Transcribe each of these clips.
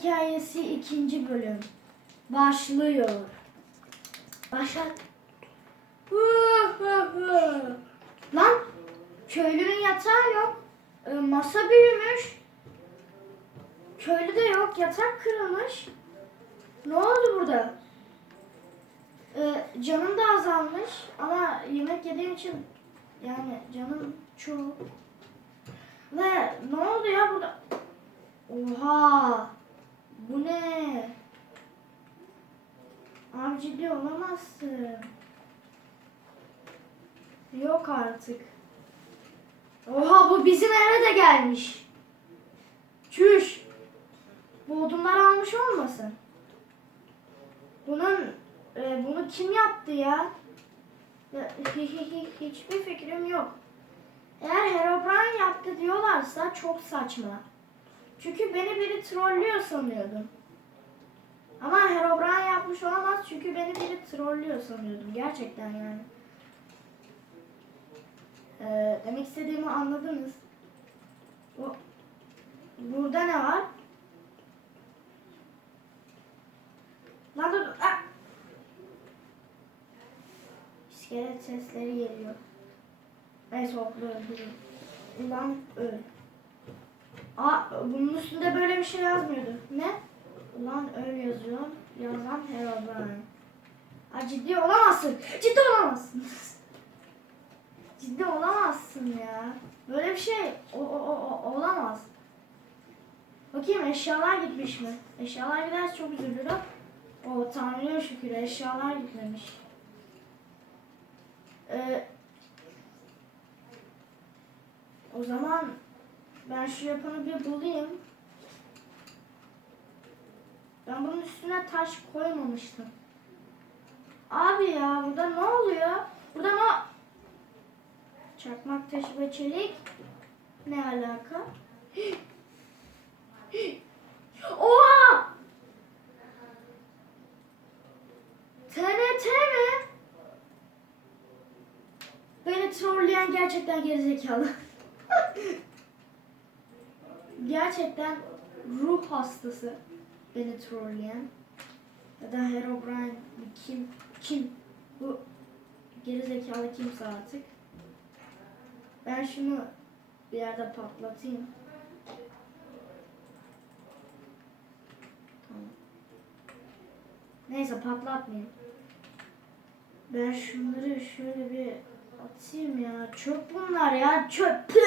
hikayesi ikinci bölüm. Başlıyor. Hı. Lan köylünün yatağı yok. Ee, masa büyümüş. Köylü de yok. Yatak kırılmış. Ne oldu burada? Ee, canım da azalmış ama yemek yediğim için yani canım çok. Ve ne oldu ya burada? Oha! Bu ne? Abi ciddi olamazsın. Yok artık. Oha bu bizim eve de gelmiş. Çüş. Bu odunları almış olmasın? Bunun e, bunu kim yaptı ya? Ya, Hiçbir fikrim yok. Eğer Herobrine yaptı diyorlarsa çok saçma. Çünkü beni biri trollüyor sanıyordum. Çünkü beni biri trollüyor sanıyordum. Gerçekten yani. Ee, demek istediğimi anladınız. Bu, burada ne var? Lan dur. ah! İskelet sesleri geliyor. Neyse öldürün. Ulan öl. Aa bunun üstünde böyle bir şey yazmıyordu. Ne? Ulan öl yazıyor. Yazan Herobrine. Aa ciddi olamazsın. Ciddi olamazsın. ciddi olamazsın ya. Böyle bir şey o, o, o- o- olamaz. Bakayım eşyalar gitmiş mi? Eşyalar giderse çok üzülürüm. O Tanrı'ya şükür eşyalar gitmemiş. Ee, o zaman ben şu yapanı bir bulayım. Ben bunun üstüne taş koymamıştım. Abi ya burada ne oluyor? Burada ne? Çakmak taşı ve çelik. Ne alaka? Oha! TNT mi? Beni trolleyen gerçekten gerizekalı. gerçekten ruh hastası beni trolleyen. Ya da Herobrine kim? Kim? Bu gerizekalı kimse artık. Ben şunu bir yerde patlatayım. Tamam. Neyse patlatmayayım. Ben şunları şöyle bir atayım ya. Çöp bunlar ya. Çöp. Pı.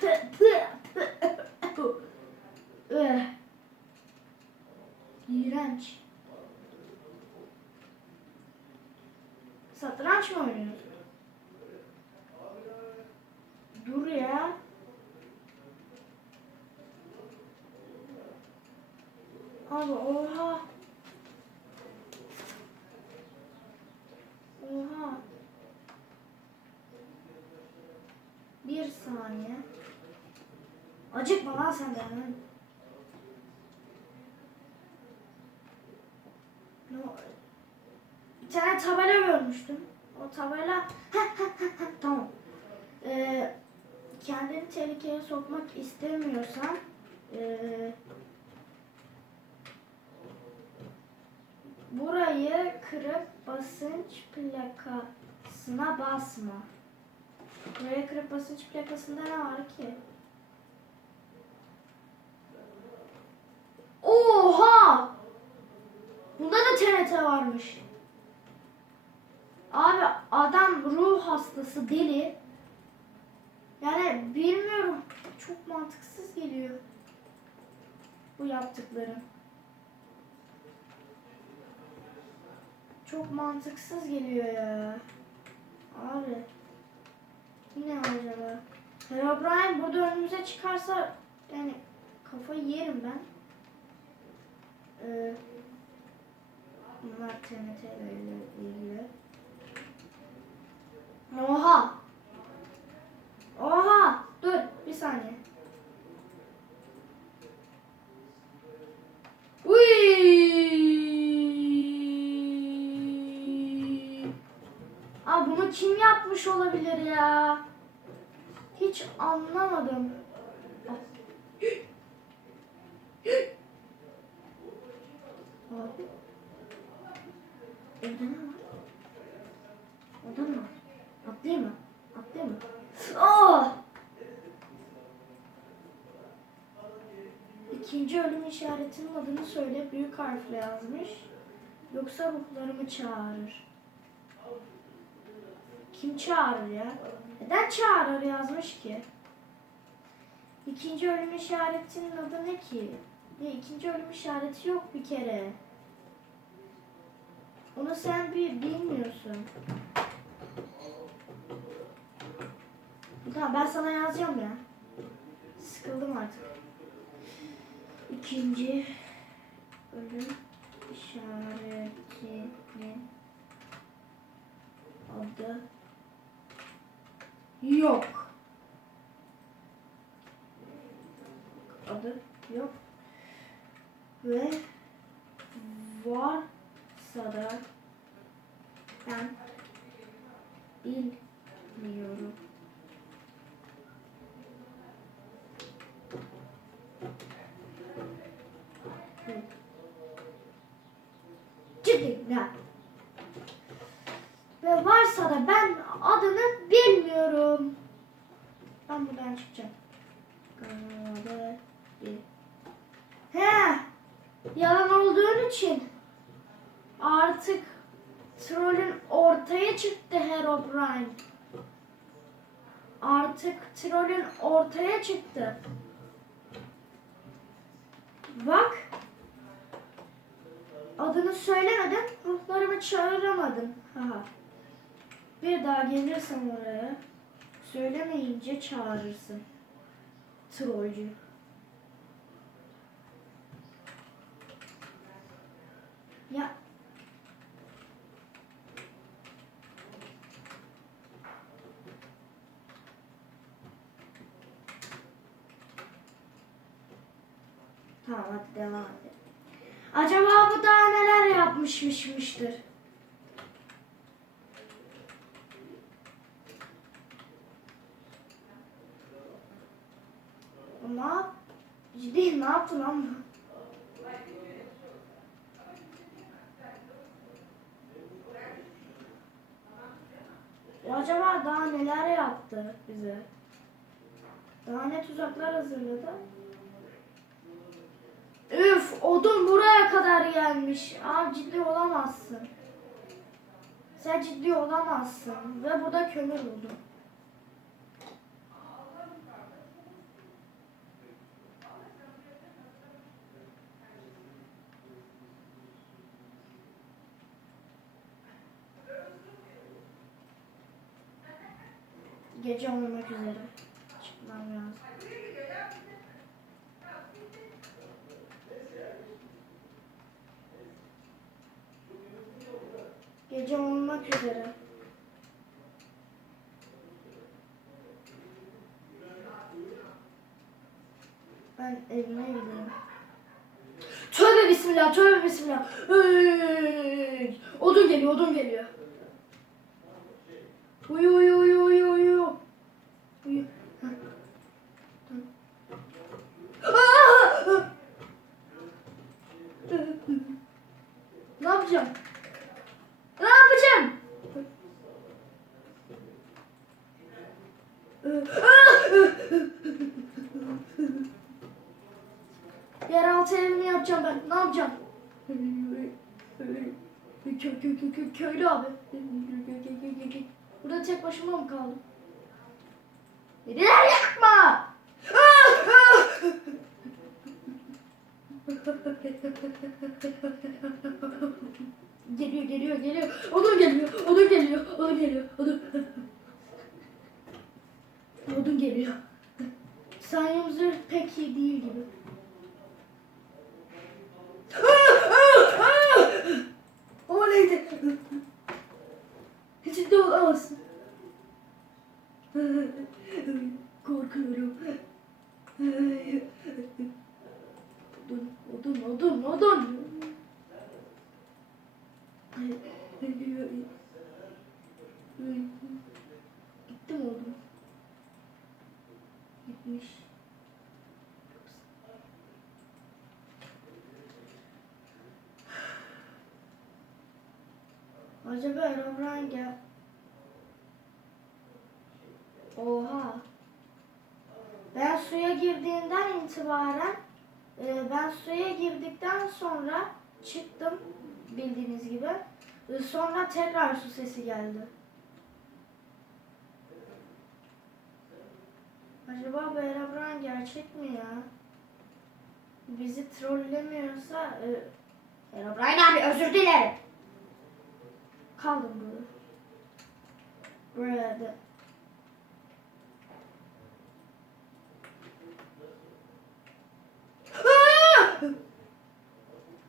Pı pı pı. Öh. İğrenç. Satranç mı oynuyorsun? Dur ya. Abi oha. Oha. Bir saniye. Acıkma lan sen de. hemen. Ne o- Bir tane tabela görmüştüm. O tabela... tamam. Ee, kendini tehlikeye sokmak istemiyorsan... ee, burayı kırıp basınç plakasına basma. Buraya kırıp basınç plakasında ne var ki? Oha! Bunda da TNT varmış. Abi adam ruh hastası deli. Yani bilmiyorum. Çok mantıksız geliyor. Bu yaptıklarım. Çok mantıksız geliyor ya. Abi. Yine acaba? Herobrine burada önümüze çıkarsa yani kafayı yerim ben. Ee, bunlar TNT ile ilgili. Oha! Oha! Dur bir saniye. Uy! Aa bunu kim yapmış olabilir ya? Hiç anlamadım. Evde ne var? Oda mı var? Atlayayım mı? Atlayayım mı? Oh! İkinci ölüm işaretinin adını söyle. Büyük harfle yazmış. Yoksa ruhlarımı çağırır. Kim çağırır ya? Neden çağırır yazmış ki? İkinci ölüm işaretinin adı ne ki? Ya ikinci ölüm işareti yok bir kere. Onu sen bir bilmiyorsun. Tamam ben sana yazacağım ya. İkinci ölüm işaretinin adı yok. Adı yok. Ve varsa da ben bilmiyorum. Cidden. Varsa da ben adını bilmiyorum. Ben buradan çıkacağım. He. Yalan olduğun için artık trollün ortaya çıktı Herobrine. Artık trollün ortaya çıktı. Bak. Adını söylemedim, ruhlarımı çağıramadım. Haha. Bir daha gelirsen oraya, söylemeyince çağırırsın. Trollcü. Ya Tamam hadi devam edelim. Acaba bu daha neler yapmışmışmıştır? Ama ciddi ne yaptı lan bu? O acaba daha neler yaptı bize? Daha ne tuzaklar hazırladı? Üf, odun buraya kadar gelmiş. Aa ciddi olamazsın. Sen ciddi olamazsın. Ve burada kömür buldum. Gece olmak üzere. Çıkmam lazım. Gece olmak üzere. Ben evime gideyim. Tövbe bismillah, tövbe bismillah. Hey! Odun geliyor, odun geliyor. Uyu uyu uyu. Uyu. Heh. Tamam. Aa! Ne yapacağım? Ne yapacağım? Yeraltı evimi yapacağım ben. Ne yapacağım? Kö, kö, kö, kö, köylü abi. Burada tek başıma mı kaldım? Biriler yakma! geliyor geliyor geliyor. Odun geliyor. Odun geliyor. Odun geliyor. Odun. Odun geliyor. Zırh pek iyi değil gibi. O neydi? Ciddi olamazsın. Korkuyorum. Odun, odun, odun, odun. Gitti mi odun? Gitmiş. Acaba Herobrine gel. Oha. Ben suya girdiğinden itibaren e, ben suya girdikten sonra çıktım bildiğiniz gibi. E, sonra tekrar su sesi geldi. Acaba bu Herobrine gerçek mi ya? Bizi trollemiyorsa e, Herobrine abi özür dilerim. Kaldım burada. Buraya da. Ah!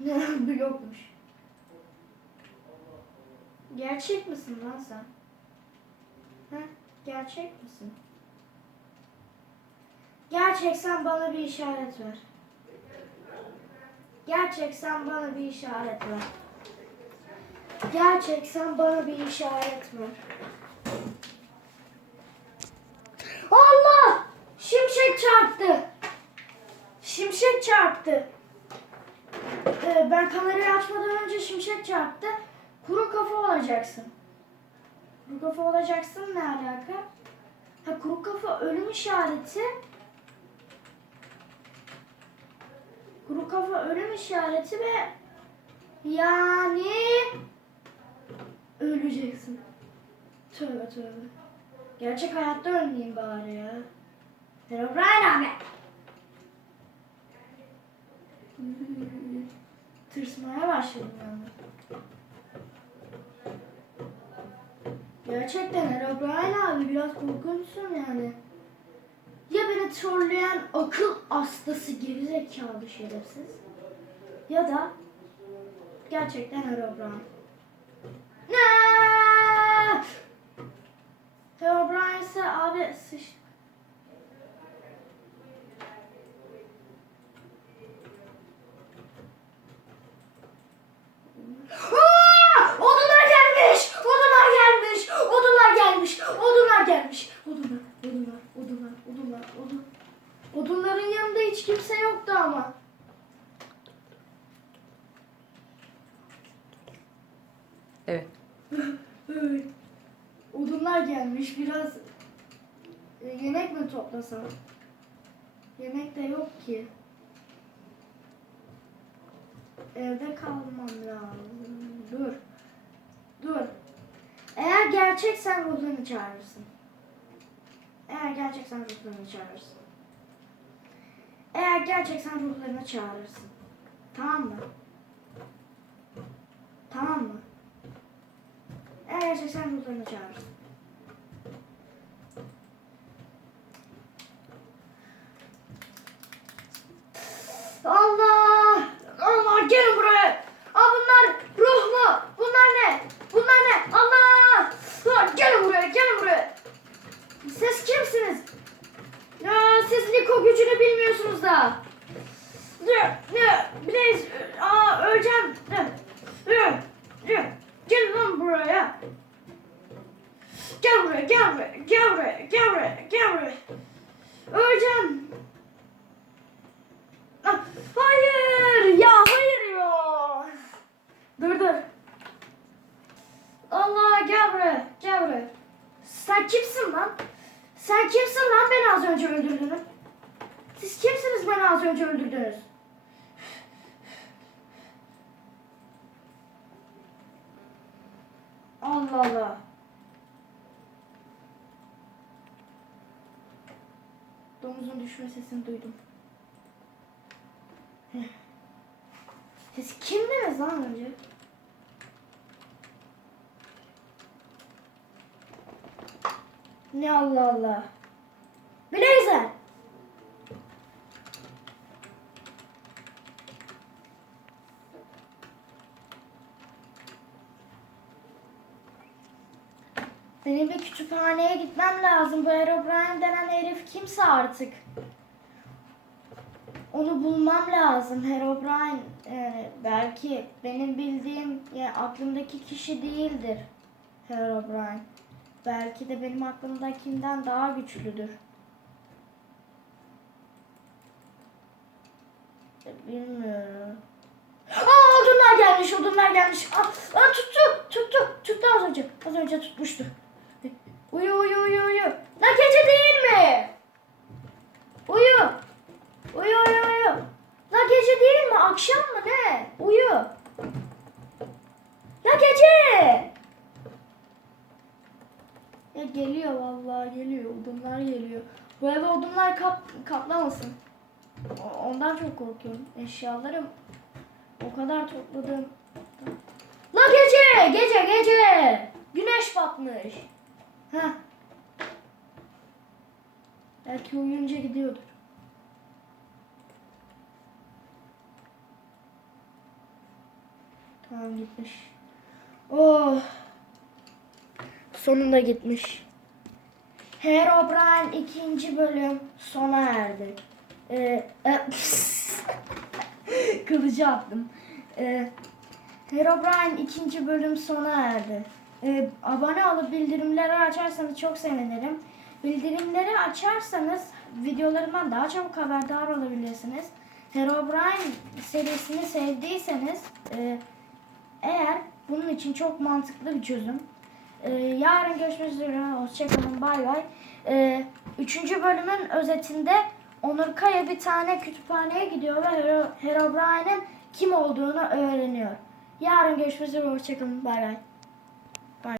Ne bu yokmuş. Gerçek misin lan sen? He? Gerçek misin? Gerçeksen bana bir işaret ver. Gerçeksen bana bir işaret ver. Gerçekten bana bir işaret ver. Allah! Şimşek çarptı. Şimşek çarptı. Ee, ben kamerayı açmadan önce şimşek çarptı. Kuru kafa olacaksın. Kuru kafa olacaksın ne alaka? Ha kuru kafa ölüm işareti. Kuru kafa ölüm işareti ve yani öleceksin. Tövbe tövbe. Gerçek hayatta ölmeyeyim bari ya. Herobrine abi. Tırsmaya başladım yani. Gerçekten Herobrine abi biraz korkunçsun yani. Ya beni trolleyen akıl hastası gerizekalı şerefsiz ya da gerçekten Herobrine. Ne? Herobrine ise abi sıç. Odunlar gelmiş! Odunlar gelmiş! Odunlar gelmiş! Odunlar gelmiş! Odunlar, odunlar, odunlar, odunlar, odun. Odunların yanında hiç kimse yoktu ama. Odunlar gelmiş. Biraz e, yemek mi toplasam? Yemek de yok ki. Evde kalmam lazım. Dur. Dur. Eğer gerçeksen ruhlarını çağırırsın. Eğer gerçeksen ruhlarını çağırırsın. Eğer gerçeksen ruhlarını çağırırsın. Tamam mı? Tamam mı? Eğer gerçekten ruhlarını çağırırsın. Allah! Allah gelin buraya. Aa bunlar ruh mu? Bunlar ne? Bunlar ne? Allah! Ha, gelin buraya, gelin buraya. Siz kimsiniz? Ya siz Niko gücünü bilmiyorsunuz da. Ne? Ne? Blaze, Gel buraya, gel buraya, gel buraya, Hayır! Ya hayır ya! Dur dur. Allah gel buraya. Sen kimsin lan? Sen kimsin lan beni az önce öldürdünüz? Siz kimsiniz beni az önce öldürdünüz? Allah Allah. Domuzun düşme sesini duydum. Siz kimdiniz lan önce? Ne Allah Allah. Benim bir kütüphaneye gitmem lazım. Bu Herobrine denen herif kimse artık. Onu bulmam lazım. Herobrine yani belki benim bildiğim yani aklımdaki kişi değildir. Herobrine. Belki de benim aklımdakinden daha güçlüdür. Bilmiyorum. Aa odunlar gelmiş, odunlar gelmiş. Aa, aa tuttu, tuttu, tuttu az önce. Az önce tutmuştu. Uyu, uyu, uyu, uyu. La gece değil mi? Uyu. Uyu, uyu, uyu. La gece değil mi? Akşam mı ne? Uyu. La gece. Ya geliyor vallahi geliyor. Odunlar geliyor. Bu eve odunlar kap, kaplamasın. O- Ondan korkuyorum. Eşyalarım o kadar topladım. La gece, gece, gece. Güneş batmış. Ha. Belki uyuyunca gidiyordur. Tamam gitmiş. Oh. Sonunda gitmiş. Herobrine ikinci bölüm sona erdi. Ee, e, kılıcı attım. Ee, Herobrine ikinci bölüm sona erdi. Ee, abone olup bildirimleri açarsanız çok sevinirim. Bildirimleri açarsanız videolarımdan daha çabuk haberdar olabilirsiniz. Herobrine serisini sevdiyseniz e, eğer bunun için çok mantıklı bir çözüm. Ee, yarın görüşmek üzere. Hoşçakalın. Bay bay. Ee, üçüncü bölümün özetinde Onur Kaya bir tane kütüphaneye gidiyor ve Hero, Herobrine'in kim olduğunu öğreniyor. Yarın görüşmek üzere. Hoşçakalın. Bay bay.